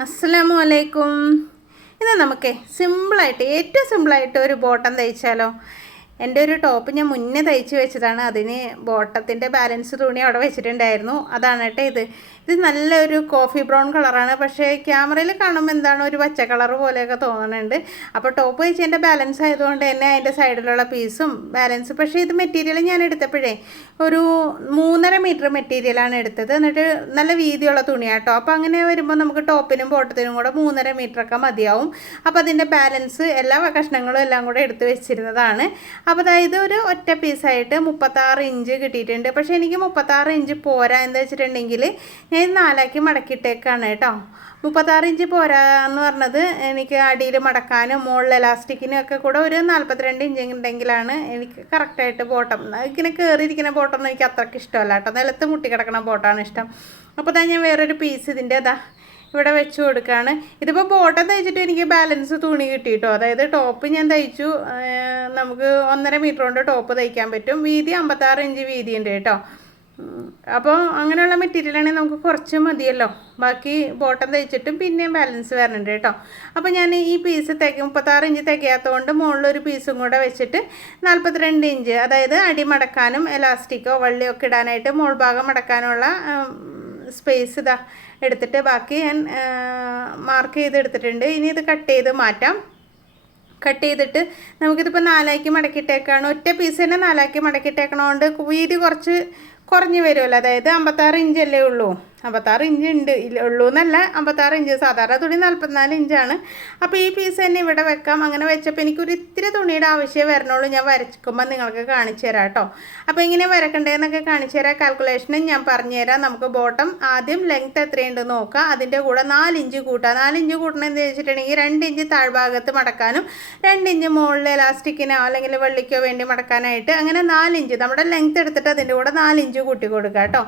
അസ്സലാമു അലൈക്കും ഇന്ന് നമുക്ക് സിമ്പിളായിട്ട് ഏറ്റവും സിമ്പിളായിട്ട് ഒരു ബോട്ടം തയ്ച്ചാലോ? എന്റെ ഒരു ടോപ്പ് ഞാൻ മുന്നേ തയ്ച്ച് വെച്ചതാണ്. അതിന് ബോട്ടത്തിന്റെ ബാലൻസ് തുണി അവിടെ വെച്ചിട്ടുണ്ടായിരുന്നു. അതാണ് കേട്ടോ ഇത്. ഇത് നല്ലൊരു കോഫി ബ്രൗൺ കളറാണ്. പക്ഷേ ക്യാമറയിൽ കാണുമ്പോൾ എന്താണ് ഒരു പച്ച കളർ പോലെയൊക്കെ തോന്നുന്നുണ്ട് അപ്പോൾ ടോപ്പ് വെച്ചതിന്റെ ബാലൻസ് ആയതുകൊണ്ട് തന്നെ അതിന്റെ സൈഡിലുള്ള പീസും ബാലൻസ്. പക്ഷേ ഇത് മെറ്റീരിയൽ ഞാൻ എടുത്തപ്പോഴേ ഒരു മൂന്നര മീറ്റർ മെറ്റീരിയലാണ് എടുത്തത്. എന്നിട്ട് നല്ല വീതിയുള്ള തുണിയാട്ടോ. അപ്പോൾ അങ്ങനെ വരുമ്പോൾ നമുക്ക് ടോപ്പിനും ബോട്ടത്തിനും കൂടെ മൂന്നര മീറ്ററൊക്കെ മതിയാവും. അപ്പോൾ അതിന്റെ ബാലൻസ് എല്ലാ കഷ്ണങ്ങളും എല്ലാം കൂടെ എടുത്ത് വെച്ചിരുന്നതാണ്. അപ്പോൾ അതായത് ഒരു ഒറ്റ പീസായിട്ട് മുപ്പത്താറ് ഇഞ്ച് കിട്ടിയിട്ടുണ്ട്. പക്ഷേ എനിക്ക് മുപ്പത്താറ് ഇഞ്ച് പോരാ എന്ന് വെച്ചിട്ടുണ്ടെങ്കിൽ ഞാൻ നാലാക്കി മടക്കിയിട്ടേക്കാണ് കേട്ടോ. മുപ്പത്താറ് ഇഞ്ച് പോരാ എന്ന് പറഞ്ഞത്. എനിക്ക് അടിയിൽ മടക്കാനും മുകളിൽ എലാസ്റ്റിക്കിനും ഒക്കെ കൂടെ ഒരു നാൽപ്പത്തിരണ്ട് ഇഞ്ച് ഉണ്ടെങ്കിലാണ് എനിക്ക് കറക്റ്റായിട്ട് ബോട്ടം. ഇങ്ങനെ കയറിയിരിക്കുന്ന ബോട്ടം എനിക്ക് അത്രയ്ക്ക് ഇഷ്ടമല്ല കേട്ടോ. നിലത്ത് മുട്ടി കിടക്കുന്ന ബോട്ടാണ് ഇഷ്ടം. അപ്പോൾ തന്നെ ഞാൻ വേറൊരു പീസ് ഇതിന്റെ അതാ ഇവിടെ വെച്ച് കൊടുക്കുകയാണ് ഇതിപ്പോൾ ബോട്ടം തയ്ച്ചിട്ട് എനിക്ക് ബാലൻസ് തുണി കിട്ടി കേട്ടോ. അതായത് ടോപ്പ് ഞാൻ തയ്ച്ചു നമുക്ക് ഒന്നര മീറ്റർ കൊണ്ട് ടോപ്പ് തയ്ക്കാൻ പറ്റും. വീതി അമ്പത്താറ് ഇഞ്ച് വീതിയുണ്ട് കേട്ടോ. അപ്പോൾ അങ്ങനെയുള്ള മെറ്റീരിയൽ ആണെങ്കിൽ നമുക്ക് കുറച്ച് മതിയല്ലോ. ബാക്കി ബോട്ടം തയ്ച്ചിട്ടും പിന്നെയും ബാലൻസ് വരണുണ്ട് കേട്ടോ. അപ്പോൾ ഞാൻ ഈ പീസ് തികയും മുപ്പത്താറ് ഇഞ്ച് തികയാത്തതുകൊണ്ട് മുകളിലൊരു പീസും കൂടെ വെച്ചിട്ട് നാൽപ്പത്തിരണ്ട് ഇഞ്ച് അതായത് അടി മടക്കാനും എലാസ്റ്റിക്കോ വള്ളിയോ ഒക്കെ ഇടാനായിട്ട് മുകൾ ഭാഗം മടക്കാനുള്ള സ്പേസ് ഇതാ എടുത്തിട്ട് ബാക്കി ഞാൻ മാർക്ക് ചെയ്ത് എടുത്തിട്ടുണ്ട് ഇനി ഇത് കട്ട് ചെയ്ത് മാറ്റാം. കട്ട് ചെയ്തിട്ട് നമുക്കിതിപ്പോൾ നാലാക്കി മടക്കിയിട്ടേക്കാണ്. ഒറ്റ പീസ് തന്നെ നാലാക്കി മടക്കിയിട്ടേക്കണോണ്ട് വീതി കുറച്ച് കുറഞ്ഞ് വരുമല്ലോ. അതായത് അമ്പത്താറ് ഇഞ്ചല്ലേ ഉള്ളൂ. അമ്പത്താറ് ഇഞ്ച് ഉണ്ട്. ഉള്ളൂ എന്നല്ല അമ്പത്താറ് ഇഞ്ച് സാധാരണ തുണി നാൽപ്പത്തിനാല് ഇഞ്ചാണ് അപ്പോൾ ഈ പീസ് തന്നെ ഇവിടെ വെക്കാം. അങ്ങനെ വെച്ചപ്പോൾ എനിക്കൊരു ഇത്തിരി തുണിയുടെ ആവശ്യം വരണുള്ളൂ. ഞാൻ വരയ്ക്കുമ്പോൾ നിങ്ങൾക്ക് കാണിച്ചു തരാം കേട്ടോ. അപ്പോൾ ഇങ്ങനെ വരക്കണ്ടേന്നൊക്കെ കാണിച്ചു തരാം. കാൽക്കുലേഷനും ഞാൻ പറഞ്ഞുതരാം നമുക്ക് ബോട്ടം ആദ്യം ലെങ്ത് എത്രയുണ്ട് നോക്കാം. അതിന്റെ കൂടെ നാലിഞ്ച് കൂട്ടാം. നാലിഞ്ച് കൂട്ടണമെന്ന് വെച്ചിട്ടുണ്ടെങ്കിൽ രണ്ട് ഇഞ്ച് താഴ്ഭാഗത്ത് മടക്കാനും രണ്ട് ഇഞ്ച് മുകളിൽ എലാസ്റ്റിക്കിനോ അല്ലെങ്കിൽ വെള്ളിക്കോ വേണ്ടി മടക്കാനായിട്ട് അങ്ങനെ നാലിഞ്ച് നമ്മുടെ ലെങ്ത് എടുത്തിട്ട് അതിന്റെ കൂടെ നാലിഞ്ച് കൂട്ടി കൊടുക്കാം കേട്ടോ.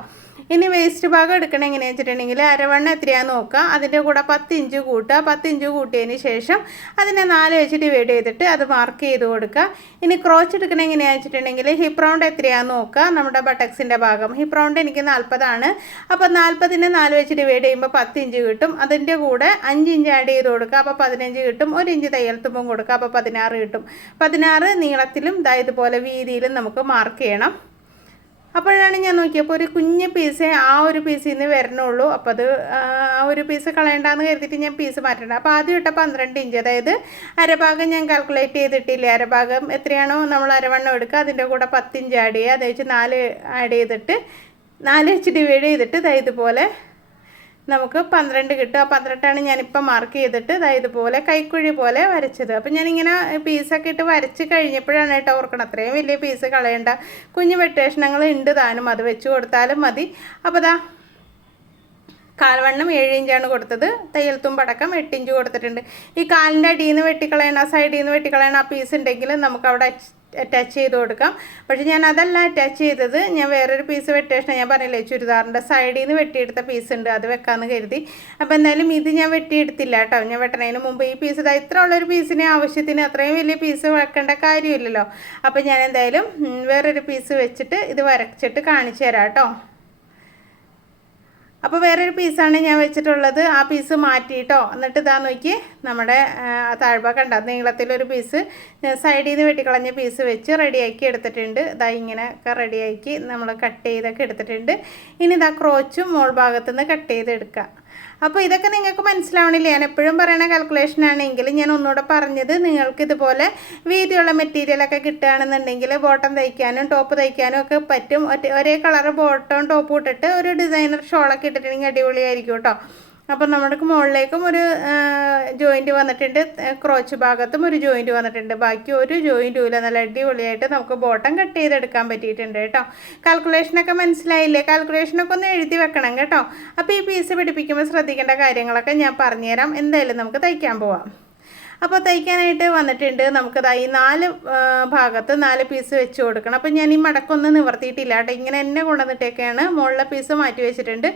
ഇനി വേസ്റ്റ് ഭാഗം എടുക്കണം എങ്ങനെയാണെന്ന് വെച്ചിട്ടുണ്ടെങ്കിൽ അരവണ്ണം എത്രയാണെന്ന് നോക്കുക. അതിന്റെ കൂടെ പത്ത് ഇഞ്ച് കൂട്ടുക. പത്ത് ഇഞ്ച് കൂട്ടിയതിന് ശേഷം അതിനെ നാല് വെച്ച് ഡിവൈഡ് ചെയ്തിട്ട് അത് മാർക്ക് ചെയ്ത് കൊടുക്കുക. ഇനി ക്രോച്ച് എടുക്കണം എങ്ങനെയാണെന്ന് വെച്ചിട്ടുണ്ടെങ്കിൽ ഹിപ്പ് റൗണ്ട് എത്രയാണെന്ന് നോക്കുക. നമ്മുടെ ബട്ടക്സിന്റെ ഭാഗം. ഹിപ്പ് റൗണ്ട് എനിക്ക് നാൽപ്പതാണ് അപ്പോൾ നാൽപ്പതിന് നാല് വെച്ച് ഡിവൈഡ് ചെയ്യുമ്പോൾ പത്ത് ഇഞ്ച് കിട്ടും. അതിന്റെ കൂടെ അഞ്ച് ഇഞ്ച് ആഡ് ചെയ്ത് കൊടുക്കുക. അപ്പോൾ പതിനഞ്ച് കിട്ടും. ഒരു ഇഞ്ച് തയ്യൽ കൊടുക്കുക. അപ്പോൾ പതിനാറ് കിട്ടും. പതിനാറ് നീളത്തിലും ഇതായതുപോലെ വീതിയിലും നമുക്ക് മാർക്ക് ചെയ്യണം. അപ്പോഴാണ് ഞാൻ നോക്കിയപ്പോൾ ഒരു കുഞ്ഞ് പീസേ ആ ഒരു പീസിൽ നിന്ന് വരണുള്ളൂ. അപ്പോൾ അത് ആ ഒരു പീസ് കളയണ്ടെന്ന് കരുതിയിട്ട് ഞാൻ പീസ് മാറ്റണം അപ്പോൾ ആദ്യം ഇട്ട പന്ത്രണ്ട് ഇഞ്ച് അതായത് അരഭാഗം ഞാൻ കാൽക്കുലേറ്റ് ചെയ്തിട്ടില്ല? അരഭാഗം എത്രയാണോ നമ്മൾ അരവണ്ണം എടുക്കുക. അതിന്റെ കൂടെ പത്തിഞ്ച് ആഡ് ചെയ്യുക. അതായത് നാല് ആഡ് ചെയ്തിട്ട് നാല് വെച്ച് ഡിവൈഡ് ചെയ്തിട്ട് ഇതായതുപോലെ ഇതുപോലെ നമുക്ക് പന്ത്രണ്ട് കിട്ടും. ആ പന്ത്രണ്ടാണ് ഞാനിപ്പോൾ മാർക്ക് ചെയ്തിട്ട് ദാ ഇതുപോലെ കൈക്കുഴി പോലെ വരച്ചത്. അപ്പം ഞാനിങ്ങനെ പീസൊക്കെ ഇട്ട് വരച്ച് കഴിഞ്ഞപ്പോഴാണ് കേട്ടോ ഓർക്കണം അത്രയും വലിയ പീസ് കളയണ്ട. കുഞ്ഞു വെട്ടേഷണങ്ങൾ ഉണ്ട് താനും. അത് വെച്ച് കൊടുത്താലും മതി. അപ്പോൾ ദാ കാൽവണ്ണം ഏഴ് ഇഞ്ചാണ് കൊടുത്തത്. തയ്യൽ തുമ്പടക്കം എട്ട് ഇഞ്ച് കൊടുത്തിട്ടുണ്ട്. ഈ കാലിന്റെ അടിയിൽ നിന്ന് വെട്ടിക്കളയണ സൈഡിൽ നിന്ന് വെട്ടിക്കളയണ ആ പീസ് ഉണ്ടെങ്കിൽ നമുക്ക് അവിടെ അറ്റാച്ച് ചെയ്ത് കൊടുക്കാം. പക്ഷേ ഞാൻ അതല്ല അറ്റാച്ച് ചെയ്തത്. ഞാൻ വേറൊരു പീസ് വെട്ടേഷൻ ഞാൻ പറഞ്ഞില്ലേ ചുരിദാറിന്റെ സൈഡിൽ നിന്ന് വെട്ടിയെടുത്ത പീസ് ഉണ്ട് അത് വെക്കാമെന്ന് കരുതി. അപ്പോൾ എന്തായാലും ഇത് ഞാൻ വെട്ടിയെടുത്തില്ല കേട്ടോ. ഞാൻ വെട്ടണതിന് മുമ്പ് ഈ പീസ് ഇതാ ഇത്ര ഉള്ളൊരു പീസിന് ആവശ്യത്തിന് അത്രയും വലിയ പീസ് വെക്കേണ്ട കാര്യമില്ലല്ലോ. അപ്പോൾ ഞാൻ എന്തായാലും വേറൊരു പീസ് വെച്ചിട്ട് ഇത് വരച്ചിട്ട് കാണിച്ചു തരാം കേട്ടോ. അപ്പോൾ വേറൊരു പീസാണ് ഞാൻ വെച്ചിട്ടുള്ളത്. ആ പീസ് മാറ്റിയിട്ടോ. എന്നിട്ട് ഇതാ നോക്കി നമ്മുടെ ആ, താഴ്ഭാഗം കണ്ട നീളത്തിലൊരു പീസ് സൈഡിൽ നിന്ന് വെട്ടിക്കളഞ്ഞ പീസ് വെച്ച് റെഡിയാക്കി എടുത്തിട്ടുണ്ട്. ഇതാ ഇങ്ങനെയൊക്കെ റെഡിയാക്കി നമ്മൾ കട്ട് ചെയ്തൊക്കെ എടുത്തിട്ടുണ്ട്. ഇനി ഇതാ ക്രോച്ചും മോൾ ഭാഗത്തുനിന്ന് കട്ട് ചെയ്ത് എടുക്കുക അപ്പോൾ ഇതൊക്കെ നിങ്ങൾക്ക് മനസ്സിലാവണില്ല? ഞാൻ എപ്പോഴും പറയുന്ന കാൽക്കുലേഷൻ ആണെങ്കിൽ ഞാൻ ഒന്നുകൂടെ പറഞ്ഞത് നിങ്ങൾക്ക് ഇതുപോലെ വീതിയുള്ള മെറ്റീരിയലൊക്കെ കിട്ടുകയാണെന്നുണ്ടെങ്കിൽ ബോട്ടം തയ്ക്കാനും ടോപ്പ് തയ്ക്കാനും ഒക്കെ പറ്റും. ഒരേ കളർ ബോട്ടം ടോപ്പ് ഇട്ടിട്ട് ഒരു ഡിസൈനർ ഷോളൊക്കെ ഇട്ടിട്ടുണ്ടെങ്കിൽ അടിപൊളിയായിരിക്കും കേട്ടോ. അപ്പം നമ്മുടെ മുകളിലേക്കും ഒരു ജോയിന്റ് വന്നിട്ടുണ്ട്. ക്രോച്ച് ഭാഗത്തും ഒരു ജോയിന്റ് വന്നിട്ടുണ്ട്. ബാക്കി ഒരു ജോയിന്റും ഇല്ല. നല്ല അടിപൊളിയായിട്ട് നമുക്ക് ബോട്ടം കട്ട് ചെയ്തെടുക്കാൻ പറ്റിയിട്ടുണ്ട് കേട്ടോ. കാൽക്കുലേഷനൊക്കെ മനസ്സിലായില്ലേ? കാൽക്കുലേഷനൊക്കെ ഒന്ന് എഴുതി വെക്കണം കേട്ടോ. അപ്പോൾ ഈ പീസ് പിടിപ്പിക്കുമ്പോൾ ശ്രദ്ധിക്കേണ്ട കാര്യങ്ങളൊക്കെ ഞാൻ പറഞ്ഞുതരാം. എന്തായാലും നമുക്ക് തയ്ക്കാൻ പോവാം. അപ്പോൾ തയ്ക്കാനായിട്ട് വന്നിട്ടുണ്ട്. നമുക്കത് ഈ നാല് ഭാഗത്ത് നാല് പീസ് വെച്ച് കൊടുക്കണം. അപ്പോൾ ഞാൻ ഈ മടക്കൊന്നും നിവർത്തിയിട്ടില്ല. കേട്ടോ ഇങ്ങനെ എന്നെ കൊണ്ടുവന്നിട്ടൊക്കെയാണ് മുകളിലെ പീസ് മാറ്റി വെച്ചിട്ടുണ്ട്.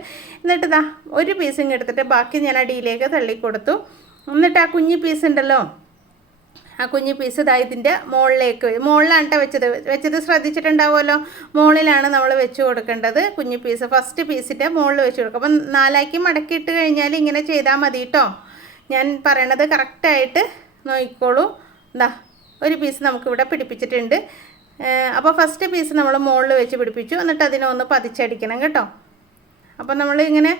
എന്നിട്ട് ഇതാ ഒരു പീസും എടുത്തിട്ട് ബാക്കി ഞാൻ അടിയിലേക്ക് തള്ളിക്കൊടുത്തു. എന്നിട്ട് ആ കുഞ്ഞി പീസ് ഉണ്ടല്ലോ ആ കുഞ്ഞു പീസ് ഇതാ ഇതിന്റെ മുകളിലേക്ക് മുകളിലാണ് വെച്ചത്. വെച്ചത് ശ്രദ്ധിച്ചിട്ടുണ്ടാവുമല്ലോ? മുകളിലാണ് നമ്മൾ വെച്ച് കൊടുക്കേണ്ടത് കുഞ്ഞു പീസ് ഫസ്റ്റ് പീസിന്റെ മുകളിൽ വെച്ച് കൊടുക്കും. അപ്പം നാലാക്കി മടക്കിയിട്ട് കഴിഞ്ഞാൽ ഇങ്ങനെ ചെയ്താൽ മതി കേട്ടോ. ഞാൻ പറയണത് കറക്റ്റായിട്ട് നോക്കിക്കോളൂ. എന്താ ഒരു പീസ് നമുക്കിവിടെ പിടിപ്പിച്ചിട്ടുണ്ട്. അപ്പോൾ ഫസ്റ്റ് പീസ് നമ്മൾ മുകളിൽ വെച്ച് പിടിപ്പിച്ചു. എന്നിട്ട് അതിനെ ഒന്ന് പതിച്ചടിക്കണം കേട്ടോ. അപ്പോൾ നമ്മൾ ഇങ്ങനെ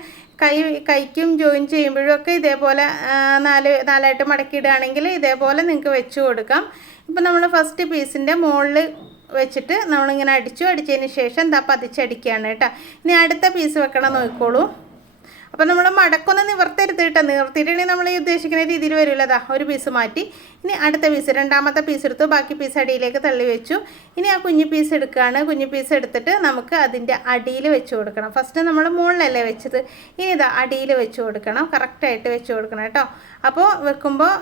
കൈ കൈക്കും ജോയിൻ ചെയ്യുമ്പോഴും ഒക്കെ ഇതേപോലെ നാല് നാലായിട്ട് മടക്കിയിടുകയാണെങ്കിൽ ഇതേപോലെ നിങ്ങൾക്ക് വെച്ച് കൊടുക്കാം. ഇപ്പം നമ്മൾ ഫസ്റ്റ് പീസിന്റെ മുകളിൽ വെച്ചിട്ട് നമ്മളിങ്ങനെ അടിച്ചു അടിച്ചതിന് ശേഷം എന്താ പതിച്ചടിക്കുകയാണ് കേട്ടോ. ഇനി അടുത്ത പീസ് വെക്കണം നോക്കിക്കോളൂ. അപ്പോൾ നമ്മൾ മടക്കൊന്ന് നിവർത്തരുത് കേട്ടോ. നിവർത്തിയിട്ടുണ്ടെങ്കിൽ നമ്മൾ ഈ ഉദ്ദേശിക്കുന്ന രീതിയിൽ വരില്ല ഒരു പീസ് മാറ്റി. ഇനി അടുത്ത പീസ് രണ്ടാമത്തെ പീസ് എടുത്തു. ബാക്കി പീസ് അടിയിലേക്ക് തള്ളി വെച്ചു. ഇനി ആ കുഞ്ഞു പീസ് എടുക്കുകയാണ്. കുഞ്ഞു പീസ് എടുത്തിട്ട് നമുക്ക് അതിന്റെ അടിയിൽ വെച്ച് കൊടുക്കണം. ഫസ്റ്റ് നമ്മൾ മുകളിലല്ലേ വെച്ചത്? ഇനി ഇതാ അടിയിൽ വെച്ച് കൊടുക്കണം. കറക്റ്റായിട്ട് വെച്ച് കൊടുക്കണം കേട്ടോ. അപ്പോൾ വെക്കുമ്പോൾ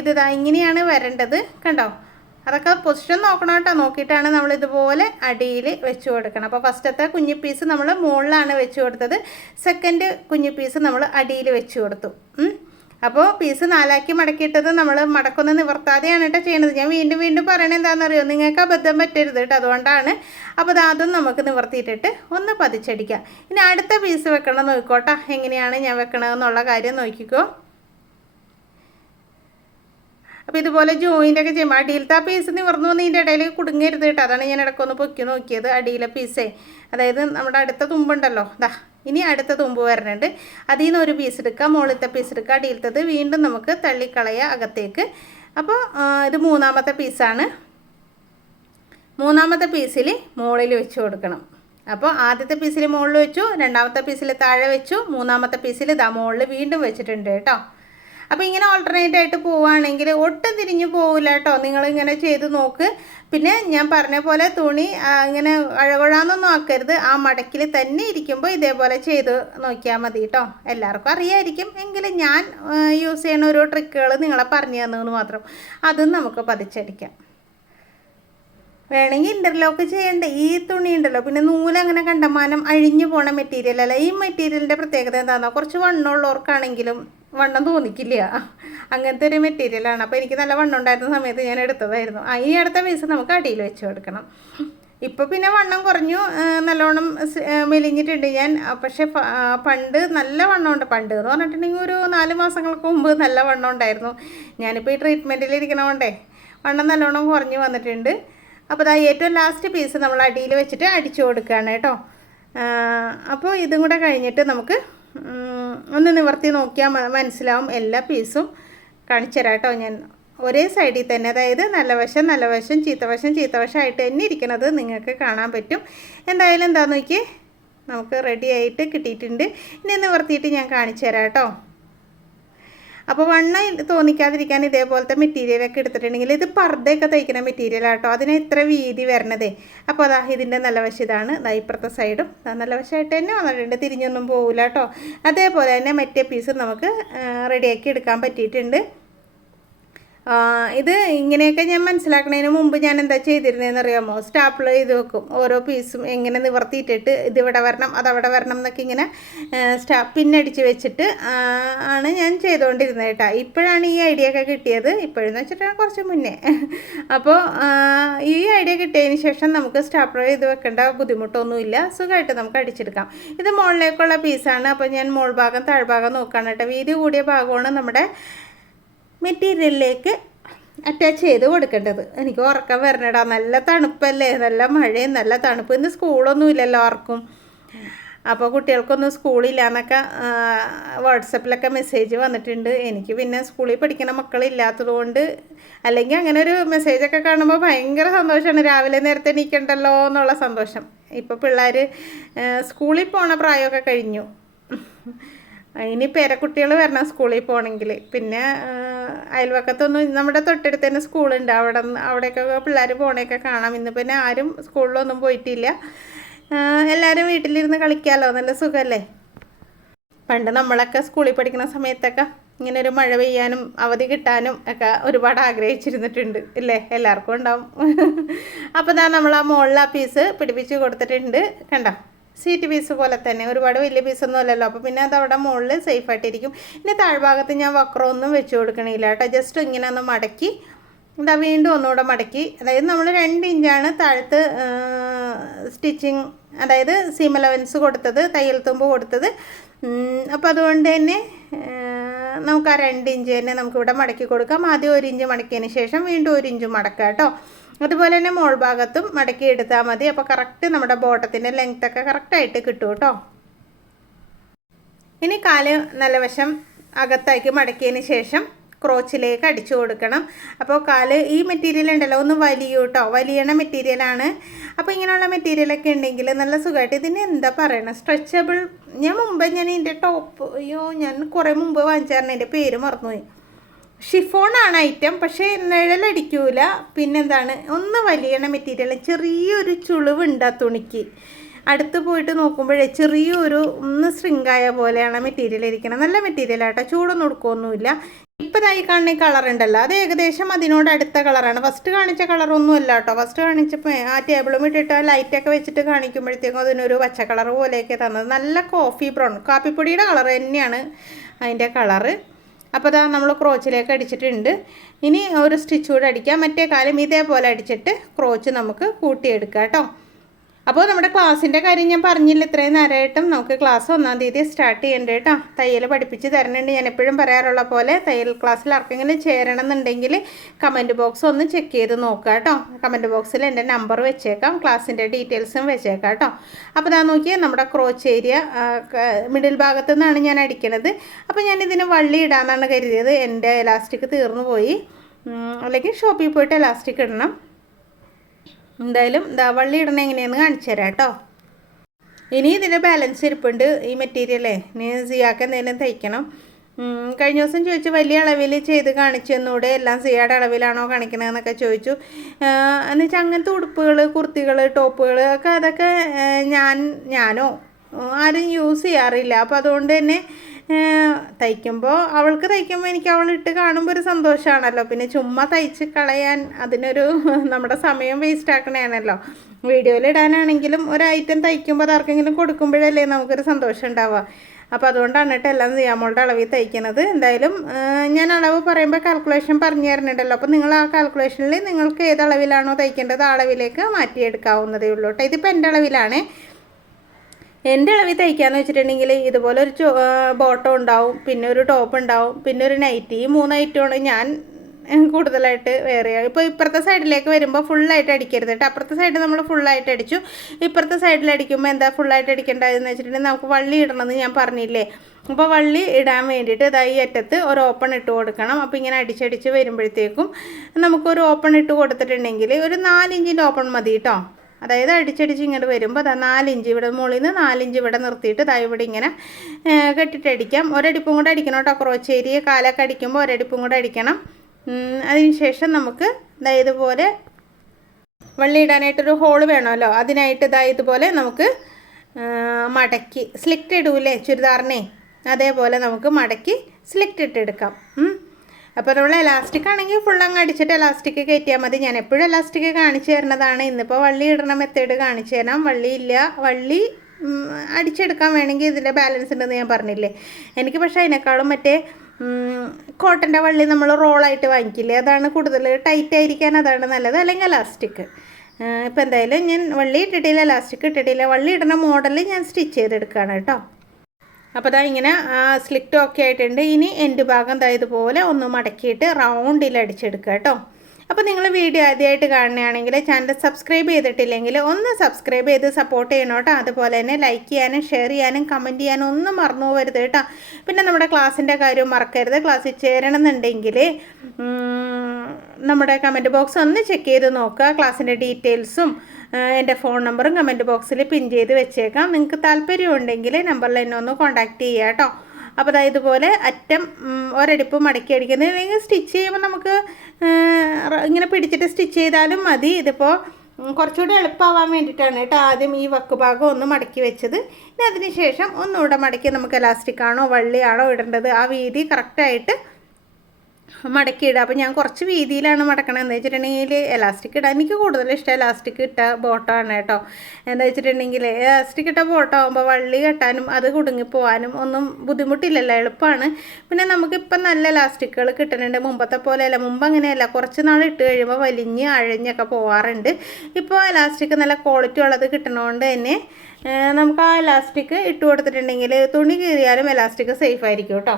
ഇത് ഇതാ ഇങ്ങനെയാണ് വരേണ്ടത്. കണ്ടോ? അതൊക്കെ പൊസിഷൻ നോക്കണം കേട്ടോ. നോക്കിയിട്ടാണ് നമ്മൾ ഇതുപോലെ അടിയിൽ വെച്ച് കൊടുക്കണം. അപ്പോൾ ഫസ്റ്റത്തെ കുഞ്ഞു പീസ് നമ്മൾ മുകളിലാണ് വെച്ച് കൊടുത്തത്. സെക്കൻഡ് കുഞ്ഞു പീസ് നമ്മൾ അടിയിൽ വെച്ച് കൊടുത്തു. അപ്പോൾ പീസ് നാലാക്കി മടക്കിയിട്ടത് നമ്മൾ മടക്കൊന്ന് നിവർത്താതെയാണ് കേട്ടോ ചെയ്യണത്. ഞാൻ വീണ്ടും വീണ്ടും പറയണത് എന്താണെന്നറിയോ? നിങ്ങൾക്ക് അബദ്ധം പറ്റരുത് കേട്ടോ. അതുകൊണ്ടാണ്. അപ്പോൾ അത് നമുക്ക് നിവർത്തിയിട്ടിട്ട് ഒന്ന് പതിച്ചടിക്കാം. ഇനി അടുത്ത പീസ് വെക്കണം നോക്കിക്കോട്ടെ എങ്ങനെയാണ് ഞാൻ വെക്കണമെന്നുള്ള കാര്യം നോക്കിക്കോ. അപ്പോൾ ഇതുപോലെ ജോയിന്റ് ഒക്കെ ചെയ്യുമ്പോൾ അടിയിലത്തെ ആ പീസ് നിവർന്നു ഇതിന്റെ ഇടയിൽ കുടുങ്ങരുത് കേട്ടോ. അതാണ് ഞാൻ ഇടയ്ക്കൊന്ന് പൊക്കി നോക്കിയത് അടിയിലെ പീസേ അതായത് നമ്മുടെ അടുത്ത തുമ്പുണ്ടല്ലോ ദാ ഇനി അടുത്ത തുമ്പ് വരണുണ്ട്. അതിൽ നിന്ന് ഒരു പീസ് എടുക്കുക മുകളിലത്തെ പീസ് എടുക്കുക അടിയിലത്തത് വീണ്ടും നമുക്ക് തള്ളിക്കളയുക അകത്തേക്ക്. അപ്പോൾ ഇത് മൂന്നാമത്തെ പീസാണ് മൂന്നാമത്തെ പീസിൽ മുകളിൽ വെച്ച് കൊടുക്കണം. അപ്പോൾ ആദ്യത്തെ പീസിൽ മുകളിൽ വെച്ചു രണ്ടാമത്തെ പീസിൽ താഴെ വെച്ചു മൂന്നാമത്തെ പീസിൽ ദാ മുകളിൽ വീണ്ടും വെച്ചിട്ടുണ്ട് കേട്ടോ. അപ്പോൾ ഇങ്ങനെ ഓൾട്ടർനേറ്റ് ആയിട്ട് പോവുകയാണെങ്കിൽ ഒട്ടും തിരിഞ്ഞു പോകില്ല കേട്ടോ നിങ്ങളിങ്ങനെ ചെയ്ത് നോക്ക്. പിന്നെ ഞാൻ പറഞ്ഞ പോലെ തുണി ഇങ്ങനെ അഴകുഴാന്നൊന്നും ആക്കരുത്. ആ മടക്കിൽ തന്നെ ഇരിക്കുമ്പോൾ ഇതേപോലെ ചെയ്ത് നോക്കിയാൽ മതി കേട്ടോ എല്ലാവർക്കും അറിയായിരിക്കും. എങ്കിലും ഞാൻ യൂസ് ചെയ്യുന്ന ഓരോ ട്രിക്കുകൾ നിങ്ങളെ പറഞ്ഞു തന്നു മാത്രം. അതും നമുക്ക് പതിച്ചടിക്കാം. വേണമെങ്കിൽ ഇന്റർലോക്ക് ചെയ്യേണ്ട? ഈ തുണി ഉണ്ടല്ലോ. പിന്നെ നൂലങ്ങനെ കണ്ടമാനം അഴിഞ്ഞു പോണ മെറ്റീരിയൽ അല്ല. ഈ മെറ്റീരിയലിന്റെ പ്രത്യേകത എന്താണെന്നോ കുറച്ച് വണ്ണമുള്ളവർക്കാണെങ്കിലും വണ്ണം തോന്നിക്കില്ല. അങ്ങനത്തെ ഒരു മെറ്റീരിയലാണ് അപ്പോൾ എനിക്ക് നല്ല വണ്ണം ഉണ്ടായിരുന്ന സമയത്ത് ഞാൻ എടുത്തതായിരുന്നു. ഈ അടുത്ത പീസ് നമുക്ക് അടിയിൽ വെച്ച് കൊടുക്കണം. ഇപ്പോൾ പിന്നെ വണ്ണം കുറഞ്ഞു നല്ലോണം മെലിഞ്ഞിട്ടുണ്ട്. ഞാൻ പക്ഷേ പണ്ട് നല്ല വണ്ണമുണ്ട് പണ്ട് എന്ന് പറഞ്ഞിട്ടുണ്ടെങ്കിൽ ഒരു നാല് മാസങ്ങൾക്ക് മുമ്പ് നല്ല വണ്ണം ഉണ്ടായിരുന്നു. ഞാനിപ്പോൾ ഈ ട്രീറ്റ്മെന്റിൽ ഇരിക്കണോണ്ടേ വണ്ണം നല്ലോണം കുറഞ്ഞു വന്നിട്ടുണ്ട്. അപ്പോൾ ദാ ഏറ്റവും ലാസ്റ്റ് പീസ് നമ്മൾ അടിയിൽ വെച്ചിട്ട് അടിച്ചു കൊടുക്കുകയാണ് കേട്ടോ. അപ്പോൾ ഇതും കൂടെ കഴിഞ്ഞിട്ട് നമുക്ക് ഒന്ന് നിവർത്തി നോക്കിയാൽ മനസ്സിലാവും എല്ലാ പീസും കാണിച്ചു തരാം കേട്ടോ ഞാൻ. ഒരേ സൈഡിൽ തന്നെ അതായത് നല്ല വശം നല്ല വശം ചീത്തവശം ചീത്തവശമായിട്ട് തന്നെ ഇരിക്കുന്നത് നിങ്ങൾക്ക് കാണാൻ പറ്റും. എന്തായാലും എന്താ നോക്കി നമുക്ക് റെഡി ആയിട്ട് കിട്ടിയിട്ടുണ്ട്. ഇനി നിവർത്തിയിട്ട് ഞാൻ കാണിച്ചു തരാം കേട്ടോ അപ്പോൾ വണ്ണ തോന്നിക്കാതിരിക്കാൻ ഇതേപോലത്തെ മെറ്റീരിയലൊക്കെ എടുത്തിട്ടുണ്ടെങ്കിൽ ഇത് പർദ്ദയൊക്കെ തയ്ക്കുന്ന മെറ്റീരിയലാട്ടോ അതിന് ഇത്ര വീതി വരണതേ. അപ്പോൾ അതാ ഇതിന്റെ നല്ല വശം ഇതാണ്. ഇപ്പുറത്തെ സൈഡും നല്ല വശമായിട്ട് തന്നെ വന്നിട്ടുണ്ട്. തിരിഞ്ഞൊന്നും പോകില്ല കേട്ടോ അതേപോലെ തന്നെ മറ്റേ പീസ് നമുക്ക് റെഡിയാക്കി എടുക്കാൻ പറ്റിയിട്ടുണ്ട്. ഇത് ഇങ്ങനെയൊക്കെ ഞാൻ മനസ്സിലാക്കുന്നതിന് മുമ്പ് ഞാൻ എന്താ ചെയ്തിരുന്നതെന്ന് അറിയാമോ? സ്റ്റാപ്പിൾ ചെയ്ത് വെക്കും. ഓരോ പീസും എങ്ങനെ നിവർത്തിയിട്ടിട്ട് ഇതിവിടെ വരണം അതവിടെ വരണം എന്നൊക്കെ ഇങ്ങനെ സ്റ്റാ പിന്നടിച്ച് വെച്ചിട്ട് ആണ് ഞാൻ ചെയ്തുകൊണ്ടിരുന്നത് കേട്ടോ. ഇപ്പോഴാണ് ഈ ഐഡിയ ഒക്കെ കിട്ടിയത്. ഇപ്പോഴെന്ന് വെച്ചിട്ടാണ് കുറച്ച് മുന്നേ. അപ്പോൾ ഈ ഐഡിയ കിട്ടിയതിന് ശേഷം നമുക്ക് സ്റ്റാപ്പിൾ ചെയ്ത് വെക്കേണ്ട ബുദ്ധിമുട്ടൊന്നുമില്ല. സുഖമായിട്ട് നമുക്ക് അടിച്ചെടുക്കാം. ഇത് മുകളിലേക്കുള്ള പീസാണ്. അപ്പോൾ ഞാൻ മുകൾ ഭാഗം താഴ്ഭാഗം നോക്കുകയാണ് കേട്ടോ. വീതി കൂടിയ ഭാഗമാണ് നമ്മുടെ മെറ്റീരിയലിലേക്ക് അറ്റാച്ച് ചെയ്ത് കൊടുക്കേണ്ടത്. എനിക്ക് ഉറക്കം വരണടാ. നല്ല തണുപ്പല്ലേ? നല്ല മഴയും നല്ല തണുപ്പ്. ഇന്ന് സ്കൂളൊന്നും ഇല്ലല്ലോ ആർക്കും. അപ്പോൾ കുട്ടികൾക്കൊന്നും സ്കൂളില്ല എന്നൊക്കെ വാട്സപ്പിലൊക്കെ മെസ്സേജ് വന്നിട്ടുണ്ട്. എനിക്ക് പിന്നെ സ്കൂളിൽ പഠിക്കുന്ന മക്കളില്ലാത്തതുകൊണ്ട് അല്ലെങ്കിൽ അങ്ങനെ ഒരു മെസ്സേജൊക്കെ കാണുമ്പോൾ ഭയങ്കര സന്തോഷമാണ്. രാവിലെ നേരത്തെ എണീക്കണ്ടല്ലോ എന്നുള്ള സന്തോഷം. ഇപ്പോൾ പിള്ളേർ സ്കൂളിൽ പോണ പ്രായമൊക്കെ കഴിഞ്ഞു. ഇനി പേരക്കുട്ടികൾ വരണം സ്കൂളിൽ പോകണമെങ്കിൽ പിന്നെ അയൽവക്കത്തൊന്നും നമ്മുടെ തൊട്ടടുത്ത് തന്നെ സ്കൂളുണ്ട്. അവിടെ അവിടെയൊക്കെ പിള്ളേർ പോകണേക്കെ കാണാം. ഇന്ന് പിന്നെ ആരും സ്കൂളിലൊന്നും പോയിട്ടില്ല. എല്ലാവരും വീട്ടിലിരുന്ന് കളിക്കാമല്ലോ നല്ല സുഖമല്ലേ പണ്ട് നമ്മളൊക്കെ സ്കൂളിൽ പഠിക്കുന്ന സമയത്തൊക്കെ ഇങ്ങനെ ഒരു മഴ പെയ്യാനും അവധി കിട്ടാനും ഒക്കെ ഒരുപാട് ആഗ്രഹിച്ചിരുന്നിട്ടുണ്ട്. ഇല്ലേ? എല്ലാവർക്കും ഉണ്ടാവും. അപ്പോൾ ഞാൻ നമ്മൾ ആ മുകളിൽ ആ പീസ് പിടിപ്പിച്ച് കൊടുത്തിട്ടുണ്ട്. കണ്ടോ? സീറ്റ് പീസ് പോലെ തന്നെ ഒരുപാട് വലിയ പീസൊന്നും അല്ലല്ലോ. അപ്പോൾ പിന്നെ അത് അവിടെ മുകളിൽ സേഫായിട്ടിരിക്കും ഇനി താഴ്ഭാഗത്ത് ഞാൻ വക്രമൊന്നും വെച്ച് കൊടുക്കണില്ല കേട്ടോ. ജസ്റ്റ് ഇങ്ങനെ ഒന്ന് മടക്കി ഇതാ വീണ്ടും ഒന്നുകൂടെ മടക്കി. അതായത് നമ്മൾ രണ്ട് ഇഞ്ചാണ് താഴത്ത് സ്റ്റിച്ചിങ് അതായത് സീം അലവൻസ് കൊടുത്തത് തയ്യൽ തുമ്പ് കൊടുത്തത്. അപ്പോൾ അതുകൊണ്ട് തന്നെ നമുക്ക് ആ രണ്ട് ഇഞ്ച് തന്നെ നമുക്കിവിടെ മടക്കി കൊടുക്കാം. ആദ്യം ഒരു ഇഞ്ച് മടക്കിയതിന് ശേഷം വീണ്ടും ഒരു ഇഞ്ച് മടക്കാം കേട്ടോ. അതുപോലെ തന്നെ മോൾ ഭാഗത്തും മടക്കി എടുത്താൽ മതി. അപ്പോൾ കറക്റ്റ് നമ്മുടെ ബോട്ടത്തിന്റെ ലെങ്ത്തൊക്കെ കറക്റ്റായിട്ട് കിട്ടും കേട്ടോ ഇനി കാൽ നല്ല വശം അകത്താക്കി മടക്കിയതിന് ശേഷം ക്രോച്ചിലേക്ക് അടിച്ചു കൊടുക്കണം. അപ്പോൾ കാൽ ഈ മെറ്റീരിയൽ ഉണ്ടല്ലോ ഒന്ന് വലിയ കേട്ടോ വലിയണ മെറ്റീരിയലാണ് അപ്പോൾ ഇങ്ങനെയുള്ള മെറ്റീരിയലൊക്കെ ഉണ്ടെങ്കിൽ നല്ല സുഖമായിട്ട് ഇതിന് എന്താ പറയണത് സ്ട്രെച്ചബിൾ ഞാൻ മുമ്പ് ഞാൻ ഇതിന്റെ ടോപ്പ് അയ്യോ ഞാൻ കുറേ മുമ്പ് വാങ്ങിച്ചായിരുന്നു. എന്റെ പേര് മറന്നുപോയി. ഷിഫോണാണ് ഐറ്റം പക്ഷേ നിഴലടിക്കൂല. പിന്നെന്താണ്? ഒന്ന് വലിയണ മെറ്റീരിയൽ ചെറിയൊരു ചുളിവുണ്ട് ആ തുണിക്ക്. അടുത്ത് പോയിട്ട് നോക്കുമ്പോഴേ ചെറിയൊരു ഒന്ന് സ്ട്രിങ്കായ പോലെയാണ് മെറ്റീരിയൽ ഇരിക്കുന്നത് നല്ല മെറ്റീരിയൽ ആട്ടോ ചൂടൊന്നും കൊടുക്കുകയൊന്നുമില്ല ഇപ്പം ഇതായി കാണുന്ന കളർ ഉണ്ടല്ലോ അത് ഏകദേശം അതിനോട് അടുത്ത കളറാണ് ഫസ്റ്റ് കാണിച്ച കളറൊന്നും അല്ല കേട്ടോ. ഫസ്റ്റ് കാണിച്ചപ്പോൾ ആ ടേബിളും ഇട്ടിട്ട് ലൈറ്റൊക്കെ വെച്ചിട്ട് കാണിക്കുമ്പോഴത്തേക്കും അതിനൊരു പച്ച കളർ പോലെയൊക്കെ തന്നത്. നല്ല കോഫി ബ്രൗൺ കാപ്പിപ്പൊടിയുടെ കളർ തന്നെയാണ് അതിന്റെ കളറ് അപ്പോൾ അതാ നമ്മൾ ക്രോച്ചിലേക്ക് അടിച്ചിട്ടുണ്ട്. ഇനി ഒരു സ്റ്റിച്ച് കൂടെ അടിക്കാം. മറ്റേ കാലം ഇതേപോലെ അടിച്ചിട്ട് ക്രോച്ച് നമുക്ക് കൂട്ടിയെടുക്കാം കേട്ടോ. അപ്പോൾ നമ്മുടെ ക്ലാസ്സിന്റെ കാര്യം ഞാൻ പറഞ്ഞില്ല. ഇത്രയും നേരമായിട്ടും നമുക്ക് ക്ലാസ് ഒന്നാം തീയതി സ്റ്റാർട്ട് ചെയ്യേണ്ട കേട്ടോ തയ്യൽ പഠിപ്പിച്ച് തരണുണ്ട്. ഞാൻ എപ്പോഴും പറയാറുള്ള പോലെ തയ്യൽ ക്ലാസ്സിൽ ആർക്കെങ്കിലും ചേരണം എന്നുണ്ടെങ്കിൽ കമന്റ് ബോക്സ് ഒന്ന് ചെക്ക് ചെയ്ത് നോക്കുക കേട്ടോ കമന്റ് ബോക്സിൽ എന്റെ നമ്പർ വെച്ചേക്കാം. ക്ലാസ്സിന്റെ ഡീറ്റെയിൽസും വെച്ചേക്കാം കേട്ടോ അപ്പോൾ ഞാൻ നോക്കിയാൽ നമ്മുടെ ക്രോച്ച് ഏരിയ മിഡിൽ ഭാഗത്തു നിന്നാണ് ഞാൻ അടിക്കണത്. അപ്പോൾ ഞാൻ ഇതിന് വള്ളി ഇടാമെന്നാണ് കരുതിയത്. എന്റെ ഇലാസ്റ്റിക് തീർന്നു പോയി. അല്ലെങ്കിൽ ഷോപ്പിൽ പോയിട്ട് ഇലാസ്റ്റിക് ഇടണം. എന്തായാലും ഇതാ വള്ളി ഇടണ എങ്ങനെയാണെന്ന് കാണിച്ചു തരാം കേട്ടോ. ഇനി ഇതിന്റെ ബാലൻസ് ഇരിപ്പുണ്ട് ഈ മെറ്റീരിയലേ ഇനി സിയാക്ക് എന്തെങ്കിലും തയ്ക്കണം. കഴിഞ്ഞ ദിവസം ചോദിച്ചു വലിയ അളവിൽ ചെയ്ത് കാണിച്ചു എന്നൂടെ? എല്ലാം സിയാടെ അളവിലാണോ കാണിക്കണതെന്നൊക്കെ ചോദിച്ചു. എന്ന് വെച്ചാൽ അങ്ങനത്തെ ഉടുപ്പുകൾ കുർത്തികൾ ടോപ്പുകൾ ഒക്കെ അതൊക്കെ ഞാൻ ഞാനോ ആരും യൂസ് ചെയ്യാറില്ല. അപ്പോൾ അതുകൊണ്ട് തന്നെ തയ്ക്കുമ്പോൾ അവൾക്ക് തയ്ക്കുമ്പോൾ എനിക്ക് അവൾ ഇട്ട് കാണുമ്പോൾ ഒരു സന്തോഷമാണല്ലോ പിന്നെ ചുമ്മാ തയ്ച്ച് കളയാൻ അതിനൊരു നമ്മുടെ സമയം വേസ്റ്റ് ആക്കണേണല്ലോ വീഡിയോയിൽ ഇടാനാണെങ്കിലും ഒരു ഐറ്റം തയ്ക്കുമ്പോൾ അത് ആർക്കെങ്കിലും കൊടുക്കുമ്പോഴല്ലേ നമുക്കൊരു സന്തോഷം ഉണ്ടാവുക. അപ്പോൾ അതുകൊണ്ടാണ് കേട്ടോ എല്ലാം ചെയ്യാമോളുടെ അളവിൽ തയ്ക്കുന്നത് എന്തായാലും ഞാൻ അളവ് പറയുമ്പോൾ കാൽക്കുലേഷൻ പറഞ്ഞു തരുന്നുണ്ടല്ലോ. അപ്പോൾ നിങ്ങൾ ആ കാൽക്കുലേഷനിൽ നിങ്ങൾക്ക് ഏത് അളവിലാണോ തയ്ക്കേണ്ടത് ആ അളവിലേക്ക് മാറ്റിയെടുക്കാവുന്നതേ ഉള്ളൂ കേട്ടോ. ഇതിപ്പോൾ എന്റെ അളവിലാണേ. എന്റെ അളവിൽ തയ്ക്കാന്ന് വെച്ചിട്ടുണ്ടെങ്കിൽ ഇതുപോലെ ഒരു ബോട്ടം ഉണ്ടാവും പിന്നെ ഒരു ടോപ്പ് ഉണ്ടാവും പിന്നെ ഒരു നൈറ്റി ഈ മൂന്ന് ഐറ്റമാണ് ഞാൻ കൂടുതലായിട്ട് വേറെ ഇപ്പോൾ ഇപ്പുറത്തെ സൈഡിലേക്ക് വരുമ്പോൾ ഫുള്ളായിട്ട് അടിക്കരുത് കേട്ടോ. അപ്പുറത്തെ സൈഡ് നമ്മൾ ഫുള്ളായിട്ട് അടിച്ചു. ഇപ്പുറത്തെ സൈഡിൽ അടിക്കുമ്പോൾ എന്താ ഫുള്ളായിട്ട് അടിക്കേണ്ടതെന്ന് വെച്ചിട്ടുണ്ടെങ്കിൽ നമുക്ക് വള്ളി ഇടണമെന്ന് ഞാൻ പറഞ്ഞില്ലേ? അപ്പോൾ വള്ളി ഇടാൻ വേണ്ടിയിട്ട് ഇതാ ഈ അറ്റത്ത് ഒരു ഓപ്പൺ ഇട്ട് കൊടുക്കണം. അപ്പോൾ ഇങ്ങനെ അടിച്ചടിച്ച് വരുമ്പോഴത്തേക്കും നമുക്കൊരു ഓപ്പൺ ഇട്ട് കൊടുത്തിട്ടുണ്ടെങ്കിൽ ഒരു നാലിഞ്ചിന്റെ ഓപ്പൺ മതി കേട്ടോ. അതായത് അടിച്ചടിച്ച് ഇങ്ങോട്ട് വരുമ്പോൾ അതാ നാലിഞ്ച് ഇവിടെ മുകളിൽ നിന്ന് നാലിഞ്ച് ഇവിടെ നിർത്തിയിട്ട് ദാ ഇവിടെ ഇങ്ങനെ കെട്ടിട്ടടിക്കാം ഒരടിപ്പും കൂടെ അടിക്കണം കേട്ടോ ക്രോച്ചേരിയ കാലൊക്കെ അടിക്കുമ്പോൾ ഒരടിപ്പും കൂടെ അടിക്കണം. ഉം, അതിന് ശേഷം നമുക്ക് ദാ ഇതുപോലെ വള്ളി ഇടാനായിട്ടൊരു ഹോൾ വേണമല്ലോ. അതിനായിട്ട് ഇതാ ഇതുപോലെ നമുക്ക് മടക്കി സ്ലിക്റ്റ് ഇടൂലേ ചുരിദാറിനെ? അതേപോലെ നമുക്ക് മടക്കി സ്ലിക്റ്റ് ഇട്ടെടുക്കാം. അപ്പോൾ നമ്മൾ എലാസ്റ്റിക് ആണെങ്കിൽ ഫുൾ അങ്ങ് അടിച്ചിട്ട് എലാസ്റ്റിക് കയറ്റിയാൽ മതി. ഞാൻ എപ്പോഴും എലാസ്റ്റിക് കാണിച്ചു തരുന്നതാണ്. ഇന്നിപ്പോൾ വള്ളി ഇടണ മെത്തേഡ് കാണിച്ചു തരാം വള്ളി ഇല്ല വള്ളി അടിച്ചെടുക്കാൻ വേണമെങ്കിൽ ഇതിന്റെ ബാലൻസ് ഉണ്ടെന്ന് ഞാൻ പറഞ്ഞില്ലേ? എനിക്ക് പക്ഷേ അതിനേക്കാളും മറ്റേ കോട്ടന്റെ വള്ളി നമ്മൾ റോളായിട്ട് വാങ്ങിക്കില്ലേ? അതാണ് കൂടുതൽ ടൈറ്റ് ആയിരിക്കാൻ അതാണ് നല്ലത്. അല്ലെങ്കിൽ എലാസ്റ്റിക് ഇപ്പോൾ എന്തായാലും ഞാൻ വള്ളി ഇട്ടിട്ടില്ല എലാസ്റ്റിക് ഇട്ടിട്ടില്ല. വള്ളി ഇടുന്ന മോഡൽ ഞാൻ സ്റ്റിച്ച് ചെയ്തെടുക്കുകയാണ് കേട്ടോ. അപ്പോൾ അതാ ഇങ്ങനെ സ്ലിറ്റ് ഒക്കെ ആയിട്ടുണ്ട്. ഇനി എൻഡ് ഭാഗം ദാ ഇതുപോലെ ഒന്ന് മടക്കിയിട്ട് റൗണ്ടിൽ അടിച്ചെടുക്കുക കേട്ടോ. അപ്പോൾ നിങ്ങൾ വീഡിയോ ആദ്യമായിട്ട് കാണുകയാണെങ്കിൽ ചാനൽ സബ്സ്ക്രൈബ് ചെയ്തിട്ടില്ലെങ്കിൽ ഒന്ന് സബ്സ്ക്രൈബ് ചെയ്ത് സപ്പോർട്ട് ചെയ്യണം കേട്ടോ. അതുപോലെ തന്നെ ലൈക്ക് ചെയ്യാനും ഷെയർ ചെയ്യാനും കമന്റ് ചെയ്യാനും ഒന്നും മറന്നു പോകരുത് കേട്ടോ. പിന്നെ നമ്മുടെ ക്ലാസ്സിന്റെ കാര്യവും മറക്കരുത്. ക്ലാസ്സിൽ ചേരണം എന്നുണ്ടെങ്കിൽ നമ്മുടെ കമന്റ് ബോക്സ് ഒന്ന് ചെക്ക് ചെയ്ത് നോക്കുക. ക്ലാസ്സിന്റെ ഡീറ്റെയിൽസും എന്റെ ഫോൺ നമ്പറും കമന്റ് ബോക്സിൽ പിൻ ചെയ്ത് വെച്ചേക്കാം. നിങ്ങൾക്ക് താല്പര്യമുണ്ടെങ്കിൽ നമ്പറിൽ എന്നെ ഒന്ന് കോൺടാക്റ്റ് ചെയ്യുക കേട്ടോ. അപ്പോൾ അതായത് ഇതുപോലെ അറ്റം ഒരടിപ്പ് മടക്കി അടിക്കുന്നത്. അല്ലെങ്കിൽ സ്റ്റിച്ച് ചെയ്യുമ്പോൾ നമുക്ക് ഇങ്ങനെ പിടിച്ചിട്ട് സ്റ്റിച്ച് ചെയ്താലും മതി. ഇതിപ്പോൾ കുറച്ചുകൂടി എളുപ്പമാവാൻ വേണ്ടിയിട്ടാണ് കേട്ടോ ആദ്യം ഈ വക്ക് ഭാഗം ഒന്ന് മടക്കി വെച്ചത്. ഇനി അതിന് ശേഷം ഒന്നുകൂടെ മടക്കി നമുക്ക് എലാസ്റ്റിക്കാണോ വള്ളിയാണോ ഇടേണ്ടത് ആ വീതി കറക്റ്റായിട്ട് മടക്കിയിടുക. അപ്പോൾ ഞാൻ കുറച്ച് വീതിയിലാണ് മടക്കണത്. എന്താ വെച്ചിട്ടുണ്ടെങ്കിൽ എലാസ്റ്റിക് ഇടാൻ എനിക്ക് കൂടുതൽ ഇഷ്ടം എലാസ്റ്റിക് ഇട്ട ബോട്ടമാണ് കേട്ടോ. എന്താ വെച്ചിട്ടുണ്ടെങ്കിൽ എലാസ്റ്റിക് ഇട്ട ബോട്ടാകുമ്പോൾ വള്ളി കെട്ടാനും അത് കുടുങ്ങിപ്പോവാനും ഒന്നും ബുദ്ധിമുട്ടില്ലല്ലോ എളുപ്പമാണ്. പിന്നെ നമുക്കിപ്പം നല്ല എലാസ്റ്റിക്കുകൾ കിട്ടുന്നുണ്ട്. മുമ്പത്തെ പോലെയല്ല. മുമ്പ് അങ്ങനെയല്ല. കുറച്ച് നാൾ ഇട്ട് കഴിയുമ്പോൾ വലിഞ്ഞ് അഴഞ്ഞൊക്കെ പോവാറുണ്ട്. ഇപ്പോൾ എലാസ്റ്റിക് നല്ല ക്വാളിറ്റി ഉള്ളത് കിട്ടണതുകൊണ്ട് തന്നെ നമുക്ക് ആ എലാസ്റ്റിക് ഇട്ട് കൊടുത്തിട്ടുണ്ടെങ്കിൽ തുണി കീറിയാലും എലാസ്റ്റിക് സേഫ് ആയിരിക്കും കേട്ടോ.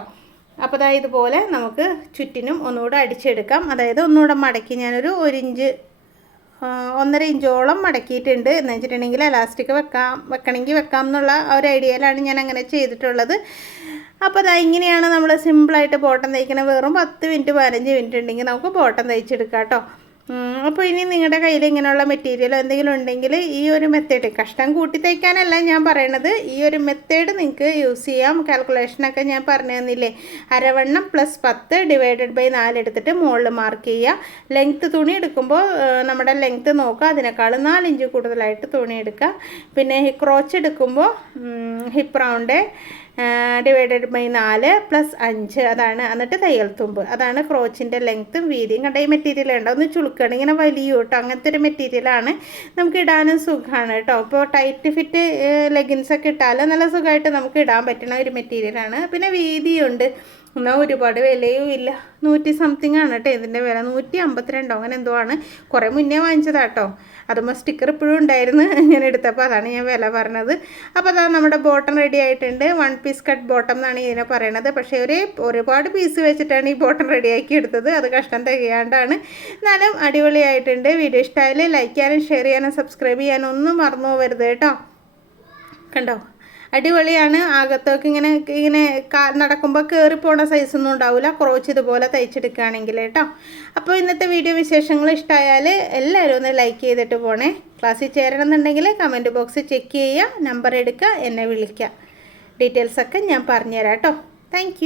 അപ്പോൾ അതായത് ഇതുപോലെ നമുക്ക് ചുറ്റിനും ഒന്നുകൂടെ അടിച്ചെടുക്കാം. അതായത് ഒന്നുകൂടെ മടക്കി ഞാനൊരു ഒരു ഇഞ്ച് ഒന്നര ഇഞ്ചോളം മടക്കിയിട്ടുണ്ട് എന്ന് വെച്ചിട്ടുണ്ടെങ്കിൽ എലാസ്റ്റിക് വെക്കാം വെക്കണമെങ്കിൽ വെക്കാം എന്നുള്ള ഒരു ഐഡിയയിലാണ് ഞാൻ അങ്ങനെ ചെയ്തിട്ടുള്ളത്. അപ്പോൾ അതാ ഇങ്ങനെയാണ് നമ്മൾ സിമ്പിളായിട്ട് ബോട്ടം തയ്ക്കണത്. വെറും പത്ത് മിനിറ്റ് പതിനഞ്ച് മിനിറ്റ് ഉണ്ടെങ്കിൽ നമുക്ക് ബോട്ടം തയ്ച്ചെടുക്കാം കേട്ടോ. അപ്പോൾ ഇനി നിങ്ങളുടെ കയ്യിൽ ഇങ്ങനെയുള്ള മെറ്റീരിയൽ എന്തെങ്കിലും ഉണ്ടെങ്കിൽ ഈ ഒരു മെത്തേഡ് കഷ്ടം കൂട്ടി തയ്ക്കാനല്ല ഞാൻ പറയണത്. ഈ ഒരു മെത്തേഡ് നിങ്ങൾക്ക് യൂസ് ചെയ്യാം. കാൽക്കുലേഷനൊക്കെ ഞാൻ പറഞ്ഞു തന്നില്ലേ? അരവണ്ണം പ്ലസ് പത്ത് ഡിവൈഡഡ് ബൈ നാല് എടുത്തിട്ട് മുകളിൽ മാർക്ക് ചെയ്യുക. ലെങ്ത്ത് തുണി എടുക്കുമ്പോൾ നമ്മുടെ ലെങ്ത്ത് നോക്കുക. അതിനേക്കാളും നാലിഞ്ച് കൂടുതലായിട്ട് തുണി എടുക്കുക. പിന്നെ ക്രോച്ച് എടുക്കുമ്പോൾ ഹിപ്പ് റൗണ്ട് ഡിവൈഡഡ് ബൈ നാല് പ്ലസ് അഞ്ച് അതാണ് എന്നിട്ട് തയ്യൽ തുമ്പ്. അതാണ് ക്രോച്ചിന്റെ ലെങ്ത്തും വീതിയും. കണ്ട ഈ മെറ്റീരിയൽ ഉണ്ട് ഒന്ന് ചുളുക്കണം. ഇങ്ങനെ വലിയ കേട്ടോ അങ്ങനത്തെ ഒരു മെറ്റീരിയലാണ് നമുക്ക് ഇടാനും സുഖമാണ് കേട്ടോ. ഇപ്പോൾ ടൈറ്റ് ഫിറ്റ് ലെഗിൻസ് ഒക്കെ ഇട്ടാൽ നല്ല സുഖമായിട്ട് നമുക്ക് ഇടാൻ പറ്റുന്ന ഒരു മെറ്റീരിയലാണ് പിന്നെ വീതിയുണ്ട്. എന്നാൽ ഒരുപാട് വിലയും ഇല്ല. നൂറ്റി സംതിങ് ആണ് കേട്ടോ ഇതിന്റെ വില. നൂറ്റി അമ്പത്തിരണ്ടോ? അങ്ങനെ എന്തോ ആണ്. കുറേ മുന്നേ വാങ്ങിച്ചതാട്ടോ അതുമ്പോൾ സ്റ്റിക്കർ ഇപ്പോഴും ഉണ്ടായിരുന്നു. ഞാൻ എടുത്തപ്പോൾ അതാണ് ഞാൻ വില പറഞ്ഞത്. അപ്പോൾ അതാ നമ്മുടെ ബോട്ടം റെഡി ആയിട്ടുണ്ട്. വൺ പീസ് കട്ട് ബോട്ടം എന്നാണ് ഇതിനെ പറയണത്. പക്ഷേ ഒരു ഒരുപാട് പീസ് വെച്ചിട്ടാണ് ഈ ബോട്ടം റെഡിയാക്കി എടുത്തത്. അത് കഷ്ടം തികയാണ്ടാണ്. എന്നാലും അടിപൊളിയായിട്ടുണ്ട്. വീഡിയോ ഇഷ്ടമായാലും ലൈക്ക് ചെയ്യാനും ഷെയർ ചെയ്യാനും സബ്സ്ക്രൈബ് ചെയ്യാനും ഒന്നും മറന്നു പോകരുത് കേട്ടോ. കണ്ടോ? അടിപൊളിയാണ്. അകത്തേക്ക് ഇങ്ങനെ ഇങ്ങനെ നടക്കുമ്പോൾ കയറി പോണ സൈസൊന്നും ഉണ്ടാവില്ല ക്രോച്ച് ഇതുപോലെ തയ്ച്ചെടുക്കുകയാണെങ്കിൽ കേട്ടോ അപ്പോൾ ഇന്നത്തെ വീഡിയോ വിശേഷങ്ങൾ ഇഷ്ടമായാൽ എല്ലാവരും ഒന്ന് ലൈക്ക് ചെയ്തിട്ട് പോണേ. ക്ലാസ്സിൽ ചേരണം എന്നുണ്ടെങ്കിൽ കമന്റ് ബോക്സ് ചെക്ക് ചെയ്യുക നമ്പർ എടുക്കുക എന്നെ വിളിക്കുക. ഡീറ്റെയിൽസൊക്കെ ഞാൻ പറഞ്ഞുതരാം കേട്ടോ താങ്ക്